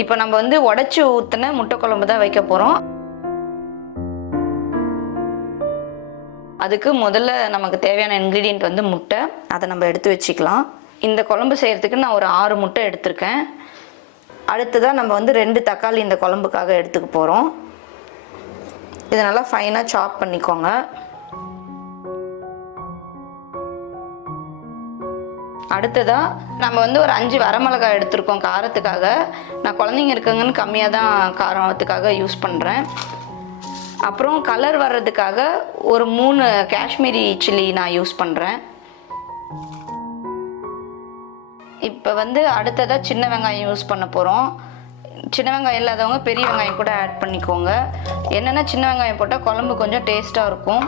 இப்போ நம்ம வந்து உடச்சி ஊற்றின முட்டை குழம்பு தான் வைக்க போகிறோம் அதுக்கு முதல்ல நமக்கு தேவையான இன்க்ரீடியன்ட் வந்து முட்டை. அதை நம்ம எடுத்து வச்சுக்கலாம். இந்த குழம்பு செய்கிறதுக்கு நான் ஒரு ஆறு முட்டை எடுத்திருக்கேன். அடுத்ததாக நம்ம வந்து ரெண்டு தக்காளி இந்த குழம்புக்காக எடுத்துக்க போகிறோம் இதை நல்லா ஃபைனாக சாப் பண்ணிக்கோங்க. அடுத்ததாக நம்ம வந்து ஒரு அஞ்சு வரமிளகாய் எடுத்திருக்கோம் காரத்துக்காக. நான் குழந்தைங்க இருக்காங்கன்னு கம்மியாக தான் காரத்துக்காக யூஸ் பண்ணுறேன் அப்புறம் கலர் வர்றதுக்காக ஒரு மூணு காஷ்மீரி சில்லி நான் யூஸ் பண்ணுறேன் இப்போ வந்து அடுத்ததாக சின்ன வெங்காயம் யூஸ் பண்ண போகிறோம் சின்ன வெங்காயம் இல்லாதவங்க பெரிய வெங்காயம் கூட ஆட் பண்ணிக்கோங்க. என்னென்னா சின்ன வெங்காயம் போட்டால் குழம்பு கொஞ்சம் டேஸ்ட்டாக இருக்கும்.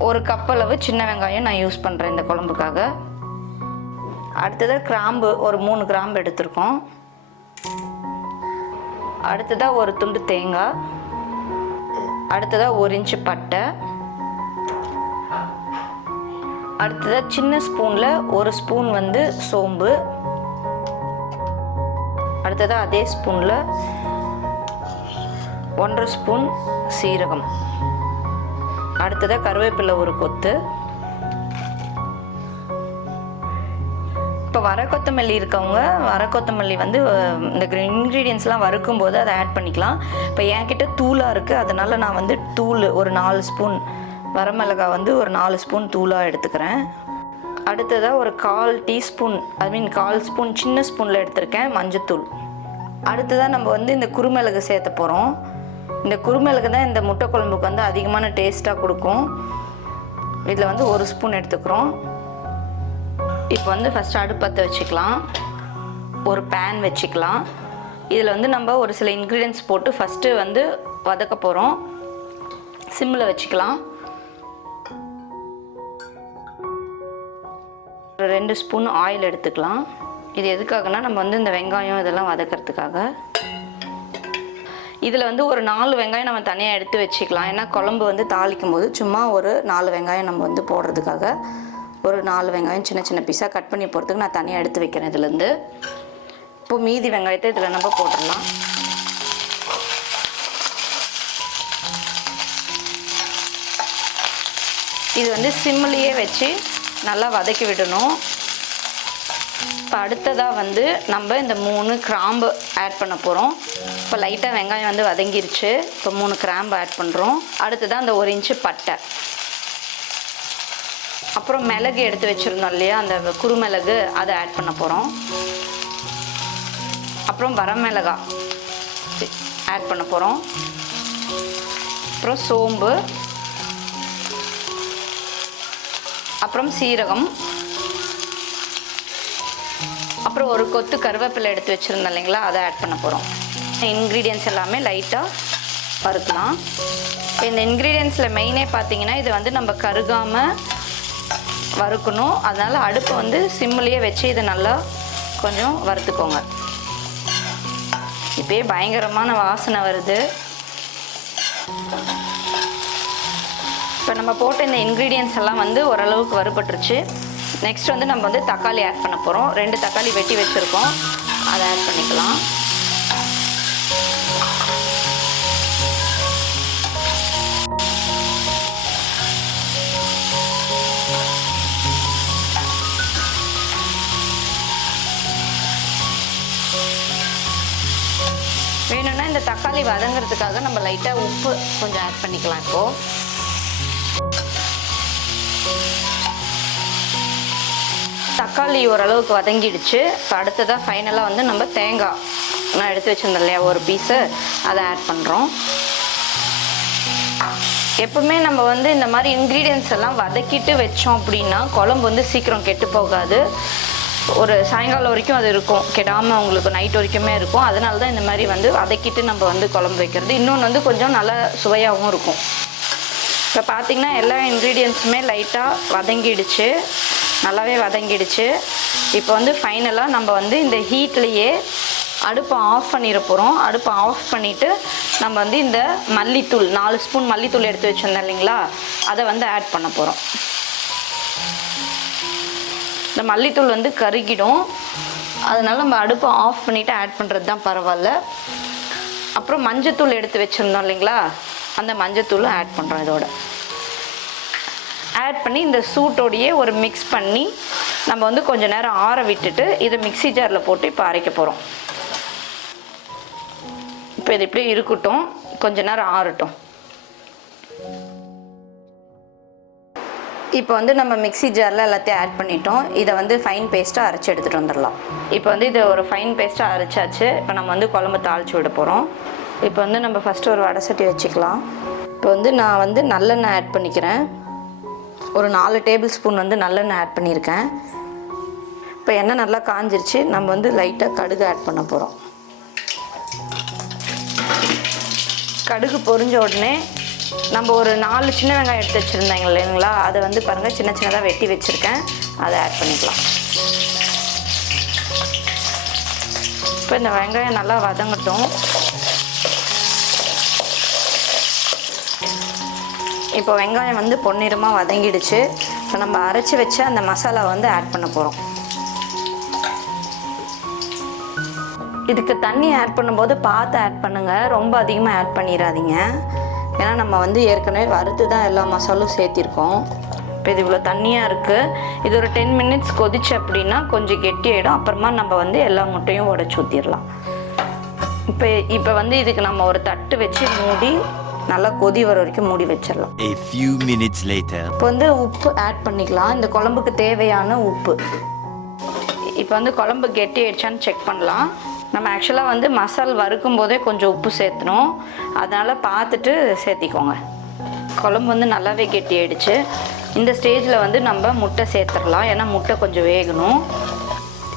ஒரு கப் அளவு சின்ன வெங்காயம் நான் யூஸ் பண்ணுறேன் இந்த குழம்புக்காக. அடுத்ததாக கிராம்பு ஒரு மூணு கிராம்பு எடுத்திருக்கோம். அடுத்ததாக ஒரு துண்டு தேங்காய். அடுத்ததாக ஒரு இன்ச்சு பட்டை. அடுத்ததாக சின்ன ஸ்பூனில் ஒரு ஸ்பூன் வந்து சோம்பு. அடுத்ததாக அதே ஸ்பூனில் ஒன்றரை ஸ்பூன் சீரகம். அடுத்ததாக கருவேப்பிலை ஒரு கொத்து. இப்போ வர கொத்தமல்லி இருக்கவங்க வர கொத்தமல்லி வந்து இந்த இன்க்ரீடியன்ஸ்லாம் வறுக்கும் போது அதை ஆட் பண்ணிக்கலாம். இப்போ என்கிட்ட தூளாக இருக்குது அதனால் நான் வந்து தூள் ஒரு நாலு ஸ்பூன் வரமிளகாய் வந்து ஒரு நாலு ஸ்பூன் தூளாக எடுத்துக்கிறேன். அடுத்ததாக ஒரு கால் டீஸ்பூன் ஐ மீன் கால் ஸ்பூன் சின்ன ஸ்பூனில் எடுத்திருக்கேன் மஞ்சத்தூள். அடுத்ததாக நம்ம வந்து இந்த குருமிளகு சேர்த்த போகிறோம் இந்த குருமிளகு தான் இந்த முட்டை குழம்புக்கு வந்து அதிகமான டேஸ்ட்டாக கொடுக்கும். இதில் வந்து ஒரு ஸ்பூன் எடுத்துக்கிறோம். இப்போ வந்து ஃபஸ்ட்டு அடுப்பத்தை வச்சுக்கலாம். ஒரு பேன் வச்சுக்கலாம். இதில் வந்து நம்ம ஒரு சில இன்க்ரீடியன்ஸ் போட்டு ஃபஸ்ட்டு வந்து வதக்க போகிறோம் சிம்மில் வச்சுக்கலாம். ஒரு ரெண்டு ஸ்பூன் ஆயில் எடுத்துக்கலாம். இது எதுக்காகனா நம்ம வந்து இந்த வெங்காயம் இதெல்லாம் வதக்கிறதுக்காக. இதில் வந்து ஒரு நாலு வெங்காயம் நம்ம தனியாக எடுத்து வச்சுக்கலாம். ஏன்னா குழம்பு வந்து தாளிக்கும் போது சும்மா ஒரு நாலு வெங்காயம் நம்ம வந்து போடுறதுக்காக ஒரு நாலு வெங்காயம் சின்ன சின்ன பீஸாக கட் பண்ணி போகிறதுக்கு நான் தனியாக எடுத்து வைக்கிறேன் இதுலேருந்து. இப்போ மீதி வெங்காயத்தை இதில் நம்ம போட்டுடலாம். இது வந்து சிம்லேயே வச்சு நல்லா வதக்கி விடணும். இப்போ அடுத்ததாக வந்து நம்ம இந்த மூணு கிராம்பு ஆட் பண்ண போகிறோம் இப்போ லைட்டாக வெங்காயம் வந்து வதங்கிருச்சு. இப்போ மூணு கிராம்பு ஆட் பண்ணுறோம் அடுத்ததாக அந்த ஒரு இன்ச்சு பட்டை. அப்புறம் மிளகு எடுத்து வச்சுருந்தோம் இல்லையா? அந்த குருமிளகு அதை ஆட் பண்ண போகிறோம் அப்புறம் வரமிளகாய் ஆட் பண்ண போகிறோம் அப்புறம் சோம்பு. அப்புறம் சீரகம். அப்புறம் ஒரு கொத்து கருவேப்பிலை எடுத்து வச்சுருந்தோம் இல்லைங்களா? அதை ஆட் பண்ண போகிறோம் இன்க்ரீடியன்ஸ் எல்லாமே லைட்டாக வறுக்கலாம். இந்த இன்க்ரீடியன்ஸில் மெயினே பார்த்தீங்கன்னா இது வந்து நம்ம கருகாமல் வறுக்கணும். அதனால் அடுப்பை வந்து சிம்மிலேயே வச்சு இதை நல்லா கொஞ்சம் வறுத்துக்கோங்க. இப்போயே பயங்கரமான வாசனை வருது. இப்போ நம்ம போட்ட இந்த இன்க்ரீடியன்ஸ் எல்லாம் வந்து ஓரளவுக்கு வறுபட்டுருச்சு. நெக்ஸ்ட் வந்து நம்ம வந்து தக்காளி ஆட் பண்ண போகிறோம் ரெண்டு தக்காளி வெட்டி வச்சுருக்கோம். அதை ஆட் பண்ணிக்கலாம். வேணும்னா இந்த தக்காளி வதங்குறதுக்காக நம்ம லைட்டாக உப்பு கொஞ்சம் ஆட் பண்ணிக்கலாம் இப்போது தக்காளி ஓரளவுக்கு வதங்கிடுச்சு. இப்போ அடுத்ததாக ஃபைனலாக வந்து நம்ம தேங்காய். நான் எடுத்து வச்சுருந்தேன் இல்லையா ஒரு பீஸு அதை ஆட் பண்ணுறோம் எப்பவுமே நம்ம வந்து இந்த மாதிரி இன்க்ரீடியன்ஸ் எல்லாம் வதக்கிட்டு வச்சோம் அப்படின்னா குழம்பு வந்து சீக்கிரம் கெட்டு போகாது. ஒரு சாயங்காலம் வரைக்கும் அது இருக்கும். கெடாமல் உங்களுக்கு நைட் வரைக்குமே இருக்கும். அதனால தான் இந்த மாதிரி வந்து வதக்கிட்டு நம்ம வந்து குழம்பு வைக்கிறது. இன்னொன்று வந்து கொஞ்சம் நல்லா சுவையாகவும் இருக்கும். இப்போ பார்த்தீங்கன்னா எல்லா இன்க்ரீடியன்ஸுமே லைட்டாக வதங்கிடுச்சு. நல்லாவே வதங்கிடுச்சு. இப்போ வந்து ஃபைனலாக நம்ம வந்து இந்த ஹீட்லேயே அடுப்பை ஆஃப் பண்ணிட போகிறோம் அடுப்பை ஆஃப் பண்ணிவிட்டு நம்ம வந்து இந்த மல்லித்தூள் நாலு ஸ்பூன் மல்லித்தூள் எடுத்து வச்சுருந்தோம் இல்லைங்களா? அதை வந்து ஆட் பண்ண போகிறோம் இந்த மல்லித்தூள் வந்து கருகிடும். அதனால் நம்ம அடுப்பை ஆஃப் பண்ணிவிட்டு ஆட் பண்ணுறது தான் பரவாயில்ல. அப்புறம் மஞ்சத்தூள் எடுத்து வச்சுருந்தோம் இல்லைங்களா? அந்த மஞ்சத்தூளும் ஆட் பண்ணுறோம் இதோட. ஆட் பண்ணி இந்த சூட்டோடையே ஒரு மிக்ஸ் பண்ணி நம்ம வந்து கொஞ்ச நேரம் ஆற விட்டுட்டு இதை மிக்ஸி ஜாரில் போட்டு இப்போ அரைக்க போகிறோம் இப்போ இது இப்படியே இருக்கட்டும். கொஞ்ச நேரம் ஆறட்டும். இப்போ வந்து நம்ம மிக்ஸி ஜாரில் எல்லாத்தையும் ஆட் பண்ணிட்டோம். இதை வந்து ஃபைன் பேஸ்ட்டாக அரைச்சி எடுத்துகிட்டு வந்துடலாம். இப்போ வந்து இது ஒரு ஃபைன் பேஸ்ட்டாக அரைச்சாச்சு. இப்போ நம்ம வந்து குழம்பு தாளித்து விட போகிறோம் இப்போ வந்து நம்ம ஃபஸ்ட்டு ஒரு வடை சட்டி வச்சுக்கலாம். இப்போ வந்து நான் வந்து நல்லெண்ணெய் ஆட் பண்ணிக்கிறேன். ஒரு நாலு டேபிள் ஸ்பூன் வந்து நல்லெண்ணெய் ஆட் பண்ணியிருக்கேன். இப்போ எண்ணெய் நல்லா காஞ்சிருச்சு நம்ம வந்து லைட்டாக கடுகு ஆட் பண்ண போகிறோம் கடுகு பொரிஞ்ச உடனே நம்ம ஒரு நாலு சின்ன வெங்காயம் எடுத்து வச்சுருந்தாங்க இல்லைங்களா? அதை வந்து பாருங்கள் சின்ன சின்னதாக வெட்டி வச்சுருக்கேன். அதை ஆட் பண்ணிக்கலாம். இப்போ இந்த வெங்காயம் நல்லா வதங்கட்டும். இப்போ வெங்காயம் வந்து பொன்னிறமாக வதங்கிடுச்சு. இப்போ நம்ம அரைச்சி வச்ச அந்த மசாலா வந்து ஆட் பண்ண போகிறோம் இதுக்கு தண்ணி ஆட் பண்ணும்போது பார்த்து ஆட் பண்ணுங்கள் ரொம்ப அதிகமாக ஆட் பண்ணிடாதீங்க. ஏன்னா நம்ம வந்து ஏற்கனவே வறுத்து தான் எல்லா மசாலும் சேர்த்திருக்கோம். இப்போ இது இவ்வளோ தண்ணியாக இருக்குது இது ஒரு டென் மினிட்ஸ் கொதிச்சு அப்படின்னா கொஞ்சம் கெட்டியாயிடும் அப்புறமா நம்ம வந்து எல்லா முட்டையும் உடச்சி ஊற்றிடலாம் இப்போ இப்போ வந்து இதுக்கு நம்ம ஒரு தட்டு வச்சு மூடி நல்லா கொதி வர வரைக்கும் மூடி வச்சிடலாம். A few minutes later. இப்போ வந்து உப்பு ஆட் பண்ணிக்கலாம். இந்த குழம்புக்கு தேவையான உப்பு. இப்போ வந்து குழம்பு கெட்டி ஆயிடுச்சான்னு செக் பண்ணலாம். நம்ம ஆக்சுவலாக வந்து மசால் வறுக்கும் போதே கொஞ்சம் உப்பு சேர்த்தணும். அதனால் பார்த்துட்டு சேர்த்திக்கோங்க. குழம்பு வந்து நல்லாவே கெட்டி ஆயிடுச்சு. இந்த ஸ்டேஜில் வந்து நம்ம முட்டை சேர்த்துடலாம். ஏன்னா முட்டை கொஞ்சம் வேகணும்.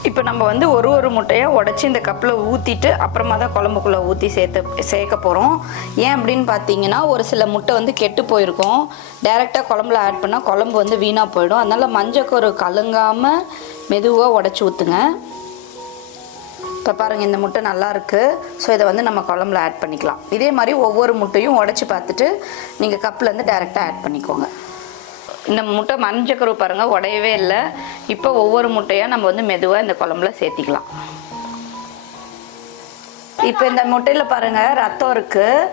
இப்போ நம்ம வந்து ஒரு ஒரு முட்டையை உடச்சி இந்த கப்பில் ஊற்றிட்டு அப்புறமா தான் குழம்புக்குள்ளே ஊற்றி சேர்த்து சேர்க்க போகிறோம் ஏன் அப்படின்னு பார்த்தீங்கன்னா ஒரு சில முட்டை வந்து கெட்டு போயிருக்கும். டைரெக்டாக குழம்புல ஆட் பண்ணால் குழம்பு வந்து வீணாக போயிடும். அதனால் மஞ்சக்கரு கலங்காமல் மெதுவாக உடச்சி ஊற்றுங்க இப்போ பாருங்கள் இந்த முட்டை நல்லா இருக்குது ஸோ இதை வந்து நம்ம குழம்புல ஆட் பண்ணிக்கலாம். இதே மாதிரி ஒவ்வொரு முட்டையும் உடச்சி பார்த்துட்டு நீங்கள் கப்லேருந்து டைரெக்டாக ஆட் பண்ணிக்கோங்க. இந்த முட்டை மஞ்சக்கரு பாருங்கள் உடையவே இல்லை. இப்போ ஒவ்வொரு முட்டையாக நம்ம வந்து மெதுவாக இந்த குழம்புல சேர்த்திக்கலாம். இப்போ இந்த முட்டையில் பாருங்கள் ரத்தம் இருக்குது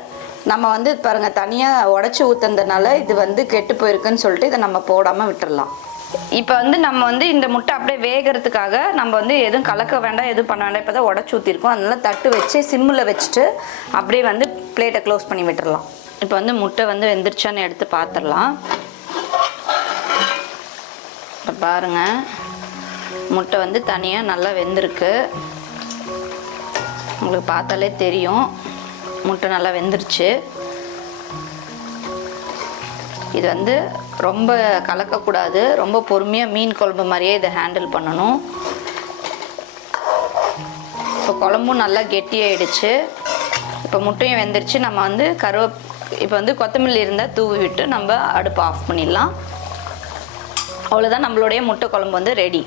நம்ம வந்து பாருங்கள் தனியாக உடச்சி ஊற்றுனதுனால இது வந்து கெட்டு போயிருக்குன்னு சொல்லிட்டு இதை நம்ம போடாமல் விட்டுடலாம் இப்போ வந்து நம்ம வந்து இந்த முட்டை அப்படியே வேகிறதுக்காக நம்ம வந்து எதுவும் கலக்க வேண்டாம் எதுவும் பண்ண வேண்டாம். இப்போ தான் உடச்சி ஊற்றிருக்கோம் அதனால தட்டு வச்சு சிம்மில் வச்சுட்டு அப்படியே வந்து பிளேட்டை க்ளோஸ் பண்ணி விட்டுடலாம் இப்போ வந்து முட்டை வந்து வெந்துருச்சான்னு எடுத்து பார்த்துடலாம். இப்போ முட்டை வந்து தனியாக நல்லா வெந்திருக்கு. உங்களுக்கு பார்த்தாலே தெரியும். முட்டை நல்லா வெந்துருச்சு. இது வந்து ரொம்ப கலக்கக்கூடாது. ரொம்ப பொறுமையாக மீன் குழம்பு மாதிரியே இதை ஹேண்டில் பண்ணணும். இப்போ குழம்பும் நல்லா கெட்டியாயிடுச்சு. இப்போ முட்டையும் வெந்துருச்சு. நம்ம வந்து கருவ இப்போ வந்து கொத்தமல்லி இருந்தால் தூவி விட்டு நம்ம அடுப்பை ஆஃப் பண்ணிடலாம். அவ்வளோதான் நம்மளுடைய முட்டை குழம்பு வந்து ரெடி